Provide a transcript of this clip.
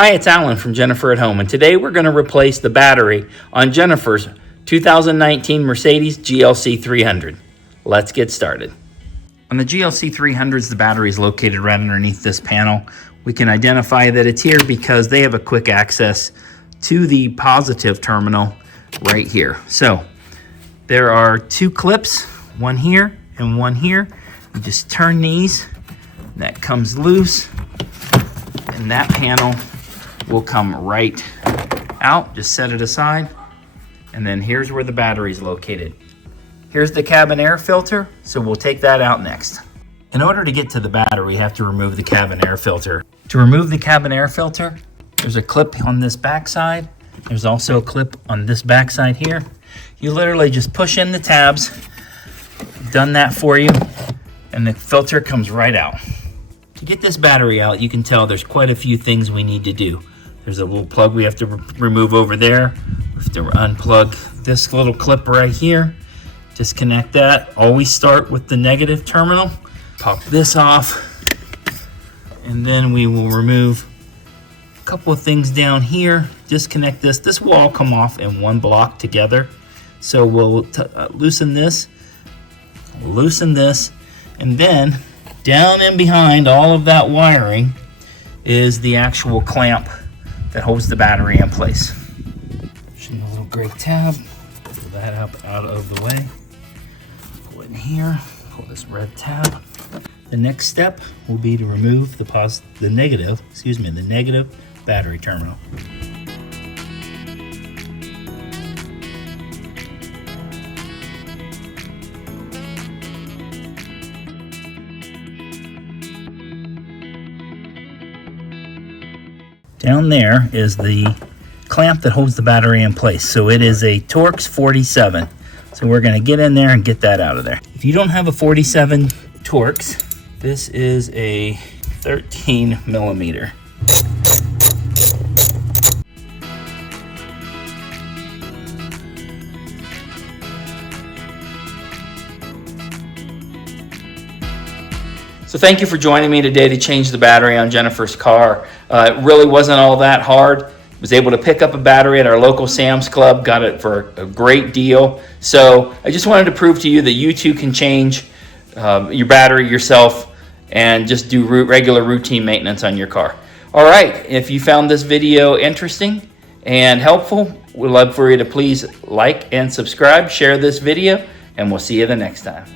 Hi, it's Allan from Jennifer at Home, and today we're going to replace the battery on Jennifer's 2019 Mercedes GLC300. Let's get started. On the GLC300s, the battery is located right underneath this panel. We can identify that it's here because they have a quick access to the positive terminal right here. So there are two clips, one here and one here. You just turn these, and that comes loose, and that panel will come right out. Just set it aside, and then here's where the battery is located. Here's the cabin air filter, so we'll take that out next. In order to get to the battery, we have to remove the cabin air filter. To remove the cabin air filter, there's a clip on this back side. There's also a clip on this back side here. You literally just push in the tabs. I've done that for you, and the filter comes right out. To get this battery out, you can tell there's quite a few things we need to do. There's a little plug we have to remove over there. We have to unplug this little clip right here. Disconnect that. Always start with the negative terminal. Pop this off. And then we will remove a couple of things down here. Disconnect this. This will all come off in one block together. So we'll loosen this, and then down in behind all of that wiring is the actual clamp that holds the battery in place. Pushing a little gray tab, pull that up out of the way. Pull it in here, pull this red tab. The next step will be to remove the negative battery terminal. Down there is the clamp that holds the battery in place. So it is a Torx 47. So we're gonna get in there and get that out of there. If you don't have a 47 Torx, this is a 13 millimeter. So thank you for joining me today to change the battery on Jennifer's car. It really wasn't all that hard. Was able to pick up a battery at our local Sam's Club, got it for a great deal. So I just wanted to prove to you that you too can change your battery yourself and just do regular routine maintenance on your car. All right, if you found this video interesting and helpful, we'd love for you to please like and subscribe, share this video, and we'll see you the next time.